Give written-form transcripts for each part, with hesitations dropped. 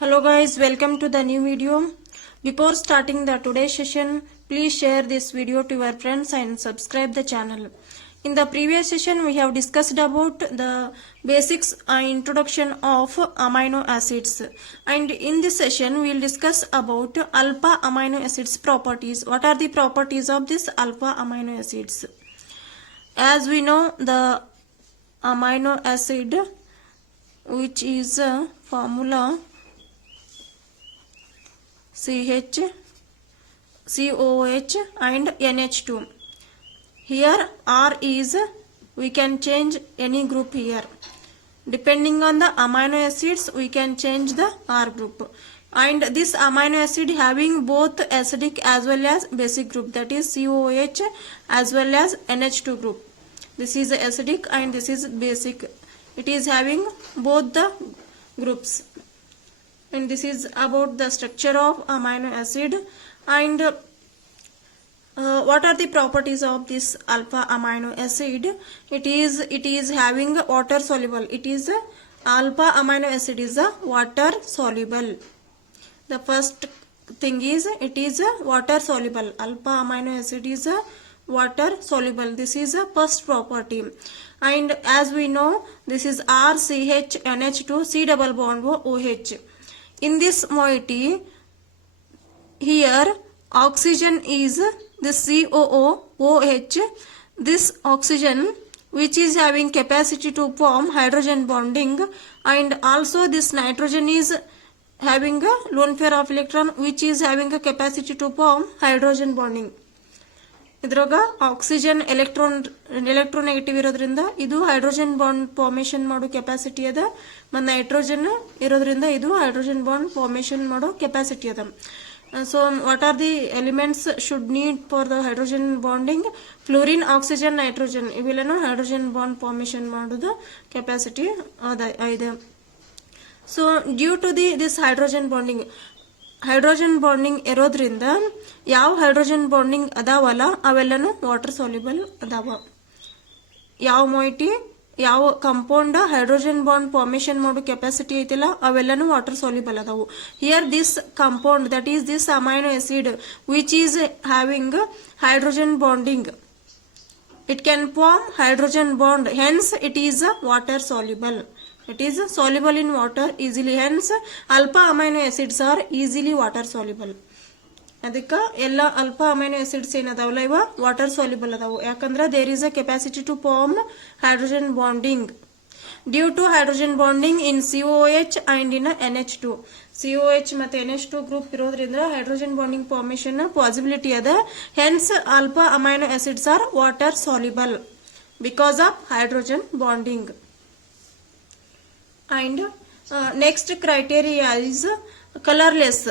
Hello guys, welcome to the new video. Before starting the today's session, please share this video to your friends and subscribe the channel. In the previous session, we have discussed about the basics and introduction of amino acids. And in this session, we will discuss about alpha amino acids properties. What are the properties of this alpha amino acids? As we know, the amino acid, which is a formula CH, COH and NH2. Here R is, we can change any group here. Depending on the amino acids, we can change the R group. And this amino acid having both acidic as well as basic group, that is COH as well as NH2 group. This is acidic and this is basic. It is having both the groups. And this is about the structure of amino acid. And what are the properties of this alpha amino acid? It is having water soluble. It is alpha amino acid is a water soluble. The first thing is it is a water soluble. Alpha amino acid is a water soluble. This is a first property. And as we know, this is RCH NH2 C double bond OH. In this moiety, here oxygen is this COOH. This oxygen, which is having capacity to form hydrogen bonding, and also this nitrogen is having a lone pair of electron, which is having a capacity to form hydrogen bonding. ಇದ್ರಾಗ oxygen electronegative ಇರೋದ್ರಿಂದ ಇದು hydrogen bond formation ಮಾಡೋ capacity ಅದ, ಮತ್ತು nitrogen ಇರೋದ್ರಿಂದ ಇದು hydrogen bond formation ಮಾಡೋ capacity ಅದ. So what are the elements should need for the hydrogen bonding? Fluorine, oxygen, nitrogen ಇವೆಲ್ಲನೂ ಹೈಡ್ರೋಜನ್ ಬಾಂಡ್ ಫಾರ್ಮೇಷನ್ ಮಾಡೋದು ಕೆಪಾಸಿಟಿ ಇದೆ. So due to this hydrogen bonding ಇರೋದ್ರಿಂದ ಯಾವ ಹೈಡ್ರೋಜನ್ ಬಾಂಡಿಂಗ್ ಅದಾವಲ್ಲ ಅವೆಲ್ಲನೂ ವಾಟರ್ ಸಾಲ್ಯುಬಲ್ ಅದಾವ. ಯಾವ ಮೊಯಿಟಿ, ಯಾವ ಕಂಪೌಂಡ್ ಹೈಡ್ರೋಜನ್ ಬಾಂಡ್ ಫಾರ್ಮೇಷನ್ ಮಾಡೋ ಕೆಪಾಸಿಟಿ ಐತಿಲ್ಲ ಅವೆಲ್ಲನೂ ವಾಟರ್ ಸಾಲ್ಯುಬಲ್ ಅದಾವು. Here this compound, that is this amino acid which is having hydrogen bonding, it can form hydrogen bond, hence it is water soluble. It is soluble in water easily, hence alpha amino acids are easily water soluble. ಅದಕ್ಕೆ ಎಲ್ಲ alpha amino acids ಏನದಾವಲ್ಲ ಇವ water soluble ಅದಾವು. ಯಾಕಂದ್ರೆ there is a capacity to form hydrogen bonding due to hydrogen bonding in COH and in NH2. COH ಮತ್ತು NH2 group ಇರೋದ್ರಿಂದ hydrogen bonding formation possibility ಅದ. Hence alpha amino acids are water soluble because of hydrogen bonding. And next criteria is colourless.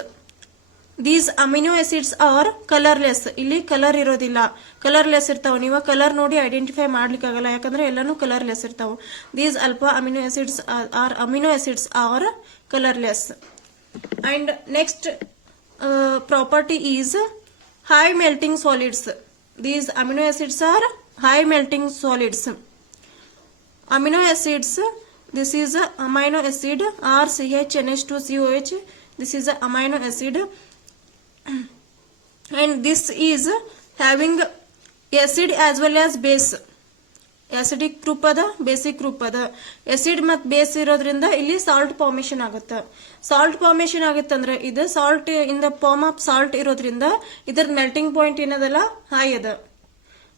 These amino acids are colourless. ಇಲ್ಲಿ colour ಇರೋದಿಲ್ಲ, colourless ಇರ್ತಾವ. ನೀವು colour ನೋಡಿ identify ಮಾಡ್ಲಿಕ್ಕಾಗಲ್ಲ, ಯಾಕಂದ್ರೆ ಎಲ್ಲಾನು colourless ಇರ್ತಾವ. These alpha amino acids are colourless. And next property is high melting solids. These amino acids are high melting solids. Amino acids, this is a amino acid RCH NH2COH. This is a amino acid and this is having acid as well as base. Acidic group ಅದ, basic group ಅದ. Acid ಮತ್ತು base ಇರೋದ್ರಿಂದ ಇಲ್ಲಿ salt formation ಆಗುತ್ತೆ. Salt formation ಆಗುತ್ತಂದ್ರೆ ಇದು salt in the form of salt ಇರೋದ್ರಿಂದ ಇದರ ಮೆಲ್ಟಿಂಗ್ ಪಾಯಿಂಟ್ ಏನದಲ್ಲ ಹೈ ಅದ.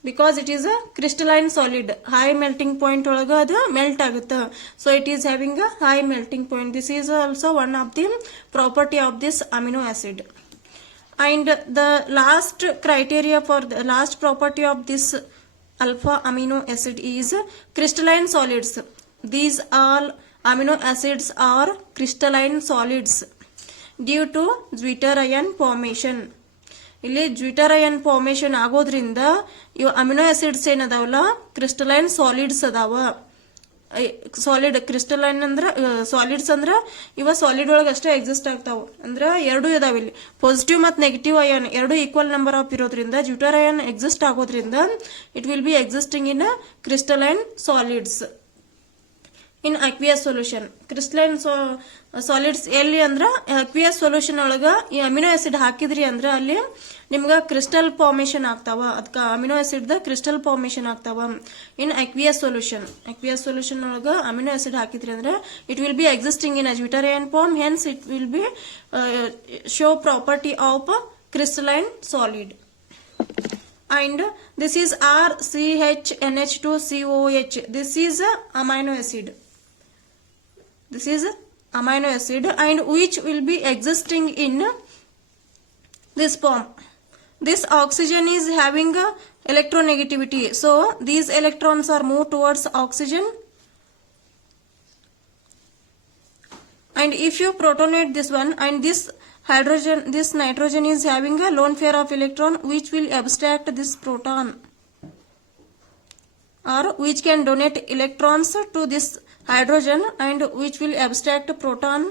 Because it is a crystalline solid, high melting point ಒಳಗ ಅದು ಮೆಲ್ಟ್ ಆಗುತ್ತೆ. So it is having a high melting point. This is also one of the property of this amino acid. And the last criteria for the last property of this alpha amino acid is crystalline solids. These all amino acids are crystalline solids due to zwitterion formation. ಇಲ್ಲಿ ಜ್ವಿಟರಯನ್ formation ಆಗೋದ್ರಿಂದ ಇವು amino acids ಏನದಾವಲ್ಲ crystalline solids ಅದಾವ. Solid crystalline ಅಂದ್ರ solids ಅಂದ್ರ ಇವ solid ಒಳಗೆ ಅಷ್ಟೇ exist ಆಗ್ತಾವ. ಅಂದ್ರ ಎರಡು ಇದಾವ ಇಲ್ಲಿ, ಪಾಸಿಟಿವ್ ಮತ್ತು ನೆಗೆಟಿವ್ ಅಯಾನ್ ಎರಡು ಈಕ್ವಲ್ ನಂಬರ್ ಆಫ್ ಇರೋದ್ರಿಂದ ಜ್ಯೂಟರಯನ್ ಎಕ್ಸಿಸ್ಟ್ ಆಗೋದ್ರಿಂದ it will be existing in crystalline solids. In aqueous solution crystalline solids ಎಲ್ಲಿ ಅಂದ್ರ ಅಕ್ವಿಯಸ್ ಸೊಲ್ಯೂಷನ್ ಒಳಗ ಈ ಅಮಿನೋ ಆಸಿಡ್ ಹಾಕಿದ್ರಿ ಅಂದ್ರ ಅಲ್ಲಿ ನಿಮ್ಗ ಕ್ರಿಸ್ಟಲ್ ಫಾರ್ಮೇಶನ್ ಆಗ್ತಾವ ಅದಕ್ಕ ಅಮಿನೋ ಆಸಿಡ್ ದ ಕ್ರಿಸ್ಟಲ್ ಫಾರ್ಮೇಶನ್ ಆಗ್ತಾವ ಇನ್ ಅಕ್ವಿಯಸ್ ಸೊಲ್ಯೂಷನ್ ಒಳಗ ಅಮಿನೋ ಆಸಿಡ್ ಹಾಕಿದ್ರಿ ಅಂದ್ರ it will be existing in zwitterion form hence it will be show property of crystalline solid. And this is RCHNH2COOH. This is amino acid. And which will be existing in this form. This oxygen is having a electronegativity. So these electrons are moved towards oxygen. And if you protonate this one and this nitrogen is having a lone pair of electron which will abstract this proton or which can donate electrons to this hydrogen and which will abstract proton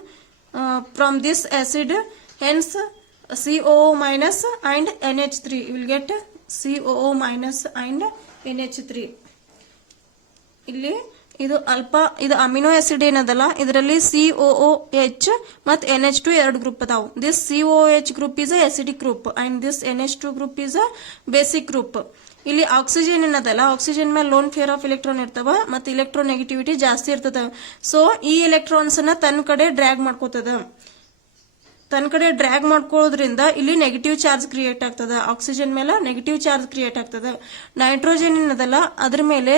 from this acid, hence COO minus and NH3. You will get COO minus and NH3. ಇಲ್ಲಿ ಇದು ಇದು amino acid ಏನದಲ್ಲ ಇದರಲ್ಲಿ COOH ಮತ್ತು NH2 ಎರಡು group ಅದಾವು. This COOH group is a acidic group and this NH2 group is a basic group. ಇಲ್ಲಿ oxygen ಏನದಲ್ಲ ಆಕ್ಸಿಜನ್ ಮೇಲೆ ಲೋನ್ ಪೇರ್ ಆಫ್ ಎಲೆಕ್ಟ್ರಾನ್ ಇರ್ತಾವ ಮತ್ತು ಇಲೆಕ್ಟ್ರೋನೆಗೆಟಿವಿಟಿ ಜಾಸ್ತಿ ಇರ್ತದ. ಸೊ ಈ ಎಲೆಕ್ಟ್ರಾನ್ಸ್ ನ ತನ್ನ ಕಡೆ ಡ್ರ್ಯಾಗ್ ಮಾಡ್ಕೊಳ್ಳೋದ್ರಿಂದ ಇಲ್ಲಿ ನೆಗೆಟಿವ್ ಚಾರ್ಜ್ ಕ್ರಿಯೇಟ್ ಆಗ್ತದ. ಆಕ್ಸಿಜನ್ ಮೇಲೆ ನೆಗೆಟಿವ್ ಚಾರ್ಜ್ ಕ್ರಿಯೇಟ್ ಆಗ್ತದ. ನೈಟ್ರೋಜನ್ ಏನದಲ್ಲ ಅದ್ರ ಮೇಲೆ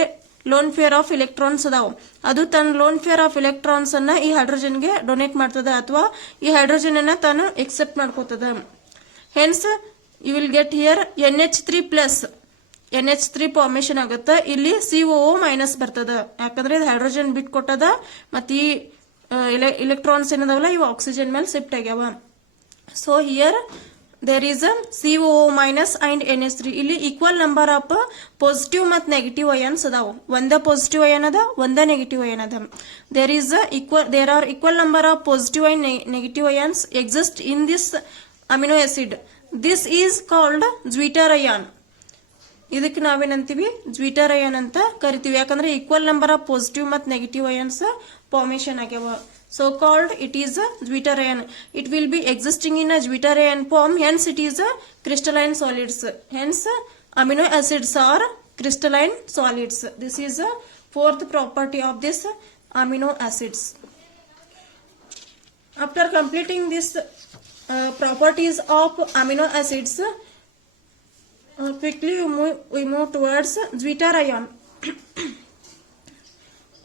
ಲೋನ್ ಪೇರ್ ಆಫ್ ಎಲೆಕ್ಟ್ರಾನ್ಸ್ ಅದಾವ. ಅದು ತನ್ನ ಲೋನ್ ಪೇರ್ ಆಫ್ ಎಲೆಕ್ಟ್ರಾನ್ಸ್ ಅನ್ನ ಈ ಹೈಡ್ರೋಜನ್ ಗೆ ಡೊನೇಟ್ ಮಾಡ್ತದ ಅಥವಾ ಈ ಹೈಡ್ರೋಜನ್ ಅನ್ನ ತಾನು ಎಕ್ಸೆಪ್ಟ್ ಮಾಡ್ಕೋತದ. Hence you will get here NH3 formation ಆಗುತ್ತ. ಇಲ್ಲಿ COO ಮೈನಸ್ ಬರ್ತದ ಯಾಕಂದ್ರೆ ಇದು ಹೈಡ್ರೋಜನ್ ಬಿಟ್ ಕೊಟ್ಟದ ಮತ್ತೆ ಈ ಎಲೆಕ್ಟ್ರಾನ್ಸ್ ಏನದಾವಲ್ಲ ಇವು ಆಕ್ಸಿಜನ್ ಮೇಲೆ ಶಿಫ್ಟ್ ಆಗ್ಯಾವ. So here there is a COO minus and NH3. ಇಲ್ಲಿ ಈಕ್ವಲ್ ನಂಬರ್ ಆಫ್ ಪಾಸಿಟಿವ್ ಮತ್ತು ನೆಗೆಟಿವ್ ಅಯಾನ್ಸ್ ಅದಾವ. ಒಂದ ಪಾಸಿಟಿವ್ ಅಯಾನ್ ಅದ ಒಂದ ನೆಗೆಟಿವ್ ಅಯಾನ್ ಅದ. there are equal number of positive and negative ions exist in this amino acid. This is called ಜ್ವಿಟರಯಾನ್. ಇದಕ್ಕೆ ನಾವೇನಂತೀವಿ ಜ್ವಿಟರಯಾನ್ ಅಂತ ಕರಿತೀವಿ ಯಾಕಂದ್ರೆ ಈಕ್ವಲ್ ನಂಬರ್ ಆಫ್ ಪಾಸಿಟಿವ್ ಮತ್ತು ನೆಗೆಟಿವ್ ಅಯಾನ್ಸ್ ಫಾರ್ಮೇಶನ್ ಆಗ್ಯಾವ. So called it is a ಜ್ವಿಟರಯಾನ್. It will be existing in a ಜ್ವಿಟರಯಾನ್ form, hence it is a crystalline solids. Hence amino acids are crystalline solids. This is a fourth property of this amino acids. After completing this properties of amino acids, quickly we move towards ಜ್ವಿಟರಯಾನ್.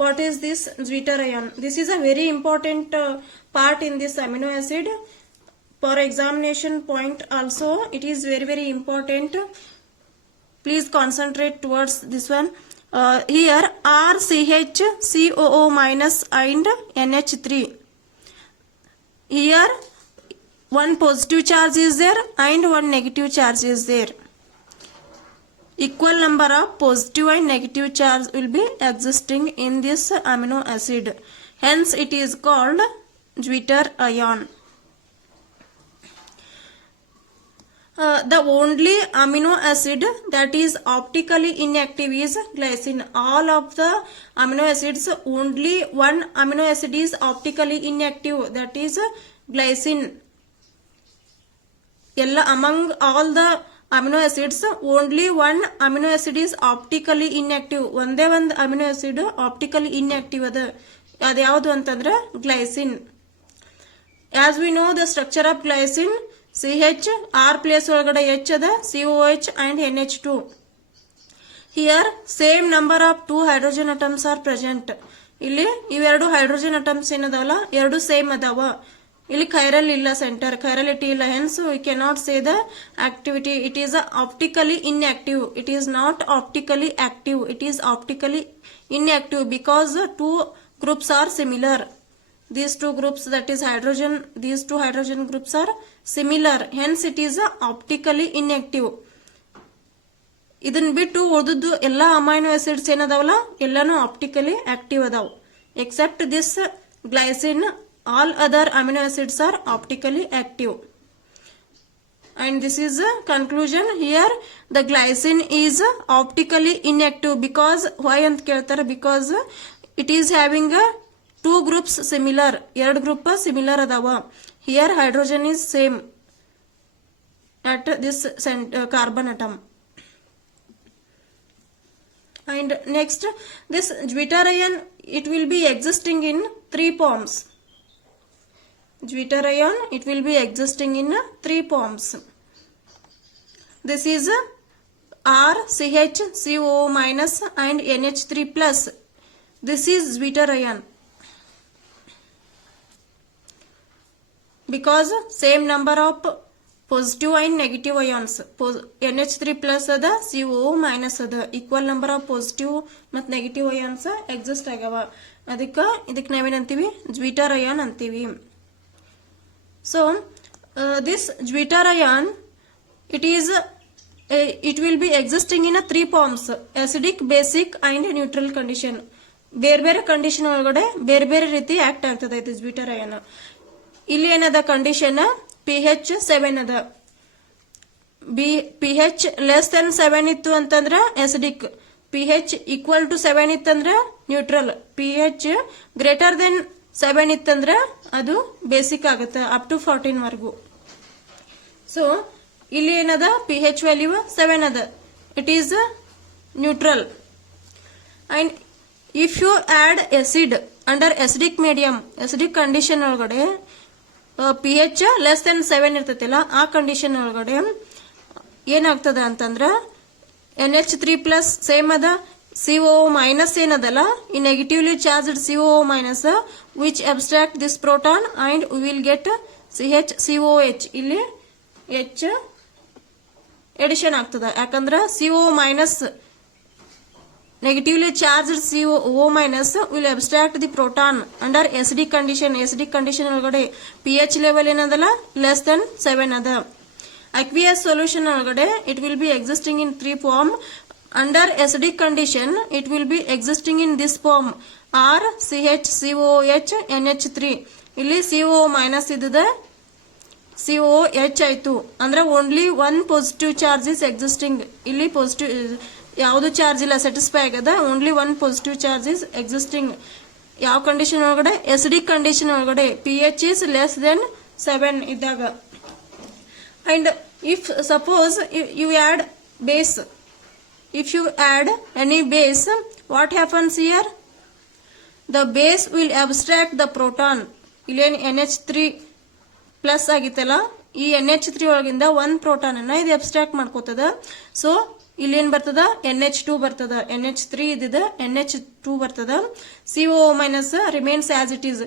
What is this ಜ್ವಿಟರಯಾನ್? This is a very important part in this amino acid. For examination point also, it is very important. Please concentrate towards this one. Here RCHCOO minus and NH3. Here one positive charge is there and one negative charge is there. Equal number of positive and negative charge will be existing in this amino acid. Hence it is called ಜ್ವಿಟರಯಾನ್. The only amino acid that is optically inactive is glycine. All of the amino acids, only one amino acid is optically inactive, that is glycine. Among all the amino acids, only one amino acid is optically inactive. ಒಂದೇ ಒಂದು amino acid optically inactive ಅದ. ಅದು ಯಾವುದು ಅಂತಂದ್ರೆ glycine. As we know the structure of glycine, CH R place ಒಳಗಡೆ H ಅದ, COH and NH2. Here same number of 2 hydrogen atoms are present. ಇಲ್ಲಿ ಇವೆರಡು ಹೈಡ್ರೋಜನ್ ಅಟಮ್ಸ್ ಏನದಾವಲ್ಲ ಎರಡು ಸೇಮ್ ಅದಾವ. ಇಲ್ಲಿ ಕೈರಲ್ ಇಲ್ಲ, ಸೆಂಟರ್ ಕೈರಲಿಟಿ ಇಲ್ಲ. Hence we cannot say the activity. It is optically inactive. It is not optically active. It is optically inactive because two groups are similar. These two groups, that is hydrogen, these two hydrogen groups are similar. Hence it is optically inactive. ಇದನ್ನ ಬಿಟ್ಟು ಉಳಿದದ್ದು ಎಲ್ಲ amino acids ಏನದಾವಲ್ಲ ಎಲ್ಲಾನು optically active ಅದಾವ. Except this glycine, all other amino acids are optically active. And this is a conclusion. Here the glycine is optically inactive because why ant keltare, because it is having a two groups similar, ಎರಡು group similar ಅದಾವ. Here hydrogen is same at this carbon atom. And next, this deuterium, it will be existing in three forms. Deuterium, it will be existing in three forms. This is RCHCO minus and NH3 plus. This is deuterium. Because same number of positive and negative ions. NH3 plus ada, CO minus ada. Equal number of positive ಮತ್ತು negative ions exist ಆಗವ. ಇದಕ್ಕೆ ನಾವೇನಂತೀವಿ deuterium ಅಂತೀವಿ. So this deuterium, it will be existing in a three forms: acidic, basic and neutral condition. ಬೇರೆ ಬೇರೆ condition ಒಳಗಡೆ ಬೇರೆ ಬೇರೆ ರೀತಿ act ಆಗ್ತದೆ ಇದು deuterium. ಇಲ್ಲಿ ಏನದ ಕಂಡೀಷನ್ pH 7 ಅದ. pH ಲೆಸ್ ದೆನ್ 7 ಇತ್ತು ಅಂತಂದ್ರ acidic, pH equal to 7 ಇತ್ತಂದ್ರ ನ್ಯೂಟ್ರಲ್, pH ಗ್ರೇಟರ್ ದೆನ್ 7 ಇತ್ತಂದ್ರ ಅದು ಬೇಸಿಕ್ ಆಗುತ್ತೆ ಅಪ್ ಟು 14 ವರೆಗೂ. ಸೊ ಇಲ್ಲಿ ಏನದ pH ವ್ಯಾಲ್ಯೂ 7 ಅದ, it is neutral. And if you add acid under acidic medium, acidic condition ಒಳಗಡೆ pH ಲೆಸ್ ದೆನ್ 7 ಇರ್ತೈತಿಲ್ಲ, ಆ ಕಂಡೀಷನ್ ಒಳಗಡೆ ಏನಾಗ್ತದ ಅಂತಂದ್ರ NH3 ಪ್ಲಸ್ ಸೇಮ್ ಅದ, CO ಮೈನಸ್ ಏನದಲ್ಲ ಈ negatively charged CO minus which abstract this proton and we will get CHCOH. ಇಲ್ಲಿ H ಎಡಿಷನ್ ಆಗ್ತದ, ಯಾಕಂದ್ರ CO minus negatively charged CO minus will abstract the proton under acidic condition. Acidic condition ಒಳಗಡೆ pH level ಏನದಲ್ಲ less than 7 ಅದ. Aqueous solution ಒಳಗಡೆ it will be existing in three form. Under acidic condition it will be existing in this form RCHCOH NH3. ಇಲ್ಲಿ CO minus ಇದ್ದದ COH ಆಯ್ತು ಅಂದ್ರೆ only one positive charge is existing. ಇಲ್ಲಿ positive ಯಾವುದು charge ಇಲ್ಲ, satisfy ಆಗದ, only one positive charge is existing. ಯಾವ condition ಒಳಗಡೆ acidic condition ಒಳಗಡೆ pH ಇಸ್ ಲೆಸ್ ದೆನ್ 7 ಇದ್ದಾಗ. And if suppose you add base, if you add any base, what happens here? The base will abstract the proton. ಇಲ್ಲೇನು NH3 plus ಆಗಿತ್ತಲ್ಲ, ಈ NH3 ಒಳಗಿಂದ one proton ಅನ್ನ ಇದು abstract ಮಾಡ್ಕೋತದ. So ಇಲ್ಲೇನ್ ಬರ್ತದ NH2 ಬರ್ತದ, NH3 ಇದ್ದಿದ NH2 ಬರ್ತದ. CO minus remains as it is.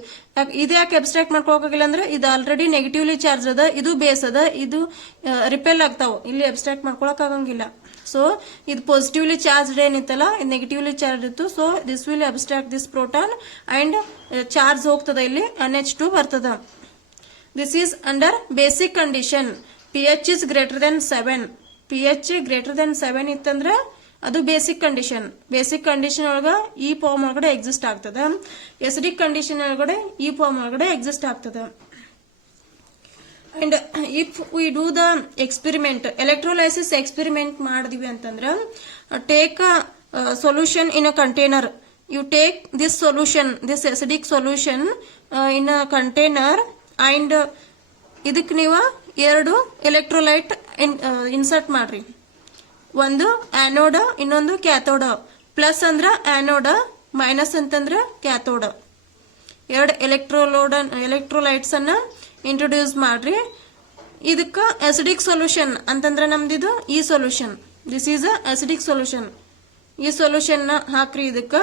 ಇದು ಯಾಕೆ ಅಬ್ಸ್ಟ್ರಾಕ್ಟ್ ಮಾಡ್ಕೊಳಕಾಗಿಲ್ಲ ಅಂದ್ರೆ ಇದು ಆಲ್ರೆಡಿ ನೆಗೆಟಿವ್ಲಿ ಚಾರ್ಜ್ ಅದ, ಇದು ಬೇಸ್ ಅದ, ಇದು ರಿಪೆಲ್ ಆಗ್ತಾವ, ಇಲ್ಲಿ ಅಬ್ಸ್ಟ್ರಾಕ್ಟ್ ಮಾಡ್ಕೊಳಕ್ ಆಗಂಗಿಲ್ಲ. ಸೊ ಇದು ಪಾಸಿಟಿವ್ಲಿ ಚಾರ್ಜ್ ಏನಿತ್ತಲ್ಲ ಇದು ನೆಗೆಟಿವ್ಲಿ ಚಾರ್ಜ್ ಇತ್ತು. So this will abstract this proton and charge ಹೋಗ್ತದ, ಇಲ್ಲಿ NH2 ಬರ್ತದ. This is under basic condition. pH is greater than 7. pH greater than 7 ಇತ್ತಂದ್ರ ಅದು ಬೇಸಿಕ್ ಕಂಡೀಷನ್. ಬೇಸಿಕ್ ಕಂಡೀಷನ್ ಒಳಗ ಈ ಫಾರ್ಮ್ ಒಳಗಡೆ ಎಕ್ಸಿಸ್ಟ್ ಆಗ್ತದ. ಎಸಿಡಿಕ್ ಕಂಡೀಷನ್ ಒಳಗಡೆ ಈ ಫಾರ್ಮ್ ಒಳಗಡೆ ಎಕ್ಸಿಸ್ಟ್ ಆಗ್ತದ. And if we do the experiment, electrolysis experiment ಮಾಡಿದ್ವಿ ಅಂತಂದ್ರ, take solution in a container. You take this solution, this acidic solution in a container and ಇದಕ್ಕೆ ನೀವು ಎರಡು ಎಲೆಕ್ಟ್ರೋಲೈಟ್ ಇನ್ಸರ್ಟ್ ಮಾಡ್ರಿ. ಒಂದು ಆನೋಡ್, ಇನ್ನೊಂದು ಕ್ಯಾಥೋಡ್. ಪ್ಲಸ್ ಅಂದ್ರ ಆನೋಡ್, ಮೈನಸ್ ಅಂತಂದ್ರ ಕ್ಯಾಥೋಡ್. ಎರಡು ಎಲೆಕ್ಟ್ರೋಲೈಟ್ಸ್ ಅನ್ನ ಇಂಟ್ರೊಡ್ಯೂಸ್ ಮಾಡ್ರಿ. ಇದಕ್ಕ ಅಸಿಡಿಕ್ ಸೊಲ್ಯೂಷನ್ ಅಂತಂದ್ರ ನಮ್ದಿದು ಈ solution, this is a acidic solution. ಈ ಸೊಲ್ಯೂಷನ್ ಹಾಕ್ರಿ. ಇದಕ್ಕ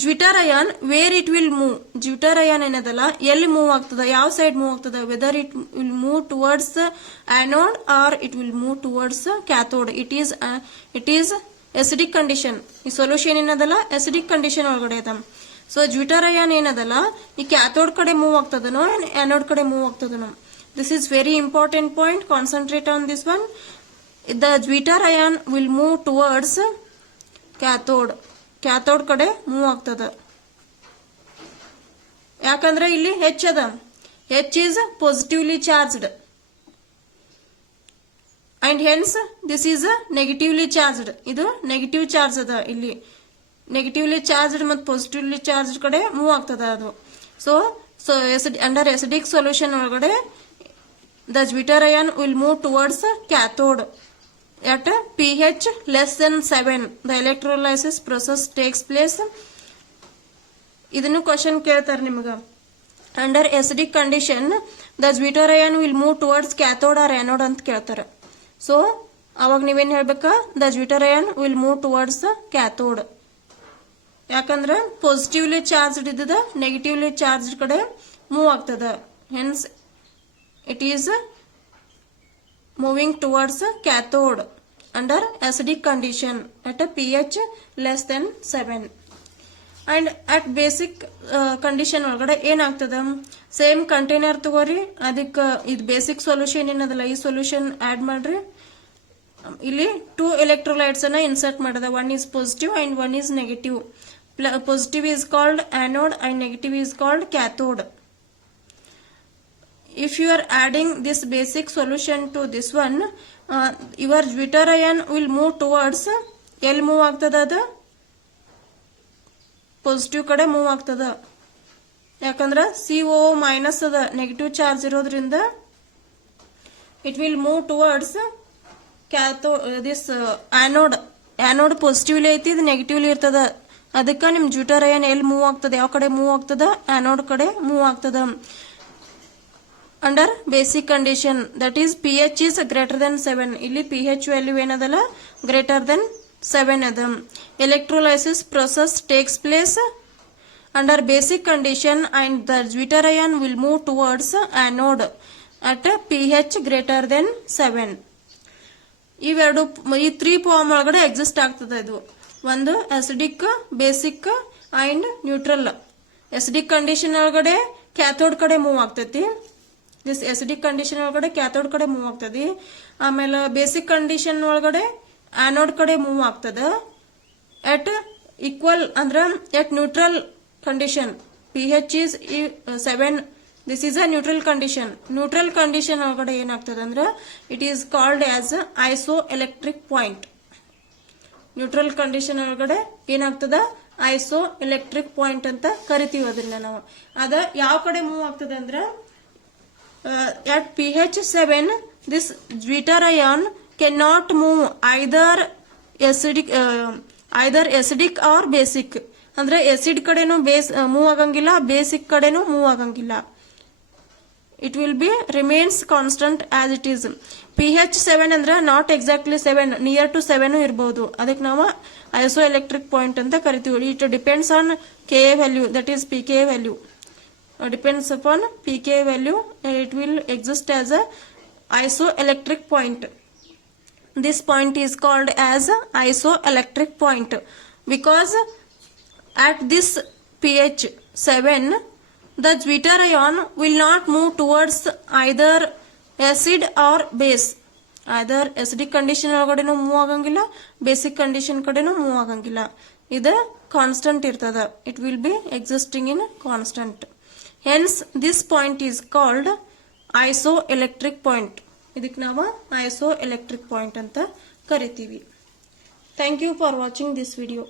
zwitterion where it will move. Zwitterion ಏನದಲ್ಲ ಎಲ್ಲಿ ಮೂವ್ ಆಗ್ತದ, ಯಾವ ಸೈಡ್ ಮೂವ್ ಆಗ್ತದ, whether it will move towards anode or it will move towards cathode. It is acidic condition. ಈ solution ಏನದಲ್ಲ ಎಸಿಡಿಕ್ ಕಂಡೀಷನ್ ಒಳಗಡೆ ಅದ. ಸೊ ಜ್ಯೂಟರಯಾನ್ ಏನದಲ್ಲ ಈ ಕ್ಯಾಥೋಡ್ ಕಡೆ ಮೂವ್ ಆಗ್ತದನೋ ಆನೋಡ್ ಕಡೆ ಮೂವ್ ಆಗ್ತದನೋ. This is very important point. Concentrate on this one. The zwitterion will move towards cathode. Cathode ಕಡೆ ಮೂವ್ ಆಗ್ತದ. ಯಾಕಂದ್ರೆ ಇಲ್ಲಿ H ಅದ, H is positively charged and hence this is negatively charged. ಇದು negative charge ಅದ ಇಲ್ಲಿ negatively charged ಮತ್ತು positively charged ಕಡೆ ಮೂವ್ ಆಗ್ತದ ಅದು. ಸೊ ಅಂಡರ್ ಎಸಿಡಿಕ್ ಸೊಲ್ಯೂಷನ್ ಒಳಗಡೆ the zwitterion will move towards cathode at pH less than 7. The electrolysis process takes place. ಇದನ್ನು question ಕೇಳ್ತಾರೆ ನಿಮಗ. Under acidic condition the zwitterion will move towards cathode or anode ಅಂತ ಕೇಳ್ತಾರೆ. So ಅವಾಗ ನೀವೇನ್ ಹೇಳ್ಬೇಕಾ, the zwitterion will move towards cathode. ಯಾಕಂದ್ರೆ positively charged ಇದ್ದದ ನೆಗೆಟಿವ್ಲಿ ಚಾರ್ಜ್ಡ್ ಕಡೆ ಮೂವ್ ಆಗ್ತದ. Hence it is moving towards cathode under acidic condition at a pH less than 7. And at basic condition ಒಳಗಡೆ ಏನಾಗ್ತದ, same container ತಗೋರಿ, ಅದಕ್ಕೆ ಇದು basic solution ಏನದಲ್ಲ ಈ ಸೊಲ್ಯೂಷನ್ ಆಡ್ ಮಾಡ್ರಿ. ಇಲ್ಲಿ 2 electrolytes ಅನ್ನ ಇನ್ಸರ್ಟ್ ಮಾಡದ. One is positive and one is negative. Positive is called anode and negative is called cathode. If you are adding this basic solution to this one, your zwitterion will move towards ಎಲ್ಲಿ move ಆಗ್ತದ, ಅದು positive ಕಡೆ move ಆಗ್ತದ. ಯಾಕಂದ್ರೆ CO minus ಅದ, negative charge ಇರೋದ್ರಿಂದ it will move towards this anode. Anode positively ಐತಿ, ಇದು ನೆಗೆಟಿವ್ಲಿ ಇರ್ತದ. ಅದಕ್ಕೆ ನಿಮ್ ಜ್ವಿಟರ್ ಅಯಾನ್ ಎಲ್ಲಿ ಮೂವ್ ಆಗ್ತದ, ಯಾವ ಕಡೆ ಮೂವ್ ಆಗ್ತದ, ಆನೋಡ್ ಕಡೆ ಮೂವ್ ಆಗ್ತದ. Under basic condition that is pH is greater than 7. ಇಲ್ಲಿ pH ವ್ಯಾಲ್ಯೂ ಏನದಲ್ಲ ಗ್ರೇಟರ್ ದೆನ್ 7 ಅದ. Electrolysis process takes place under basic condition and the zwitterion will move towards anode at pH greater than 7. ಇವೆರಡು ಈ 3 form ಒಳಗಡೆ exist ಆಗ್ತದೆ. ಇದು ಒಂದು acidic, basic and neutral. Acidic condition ಒಳಗಡೆ cathode ಕಡೆ ಮೂವ್ ಆಗ್ತೈತಿ. ದಿಸ್ ಎಸಿಡಿಕ್ ಕಂಡೀಷನ್ ಒಳಗಡೆ ಕ್ಯಾಥೋಡ್ ಕಡೆ ಮೂವ್ ಆಗ್ತದೆ. ಆಮೇಲೆ ಬೇಸಿಕ್ ಕಂಡೀಷನ್ ಒಳಗಡೆ ಆನೋಡ್ ಕಡೆ ಮೂವ್ ಆಗ್ತದ. ಎಟ್ ಈಕ್ವಲ್ ಅಂದ್ರೆ at neutral condition pH is 7. This is a neutral condition. Neutral condition ಒಳಗಡೆ ಏನಾಗ್ತದೆ ಅಂದ್ರೆ it is called as isoelectric point. Neutral condition ಒಳಗಡೆ ಏನಾಗ್ತದ, ಐಸೋ ಎಲೆಕ್ಟ್ರಿಕ್ ಪಾಯಿಂಟ್ ಅಂತ ಕರಿತೀವಿ. ಅದನ್ನ ನಾವು ಅದ ಯಾವ ಕಡೆ ಮೂವ್ ಆಗ್ತದೆ ಅಂದ್ರೆ at pH 7 this ಜ್ವಿಟರ್ ion cannot move either acidic or basic. ಅಂದ್ರೆ ಎಸಿಡ್ ಕಡೆನೂ ಮೂವ್ ಆಗಂಗಿಲ್ಲ, ಬೇಸಿಕ್ ಕಡೆನೂ ಮೂವ್ ಆಗಂಗಿಲ್ಲ. It will B remains constant as it is. pH 7 ಅಂದ್ರೆ ನಾಟ್ ಎಕ್ಸಾಕ್ಟ್ಲಿ 7, ನಿಯರ್ ಟು 7 ಇರಬಹುದು. ಅದಕ್ಕೆ ನಾವು ಐಸೋ ಎಲೆಕ್ಟ್ರಿಕ್ ಪಾಯಿಂಟ್ ಅಂತ ಕರಿತೀವಿ. It depends on Ka value, that is pK value. Depends upon pK value and it will exist as a isoelectric point. This point is called as isoelectric point because at this pH 7 the ಜ್ವಿಟರ್ ion will not move towards either acid or base. Either acidic condition ಒಳಗಡೆನೂ move ಆಗಂಗಿಲ್ಲ, basic condition ಕಡೆನೂ move ಆಗಂಗಿಲ್ಲ. ಇದು constant ಇರ್ತದ. It will be existing in constant. Hence, this point is called isoelectric point. ಇದಕ್ಕೆ ನಾವು isoelectric point ಅಂತ ಕರಿತೀವಿ. Thank you for watching this video.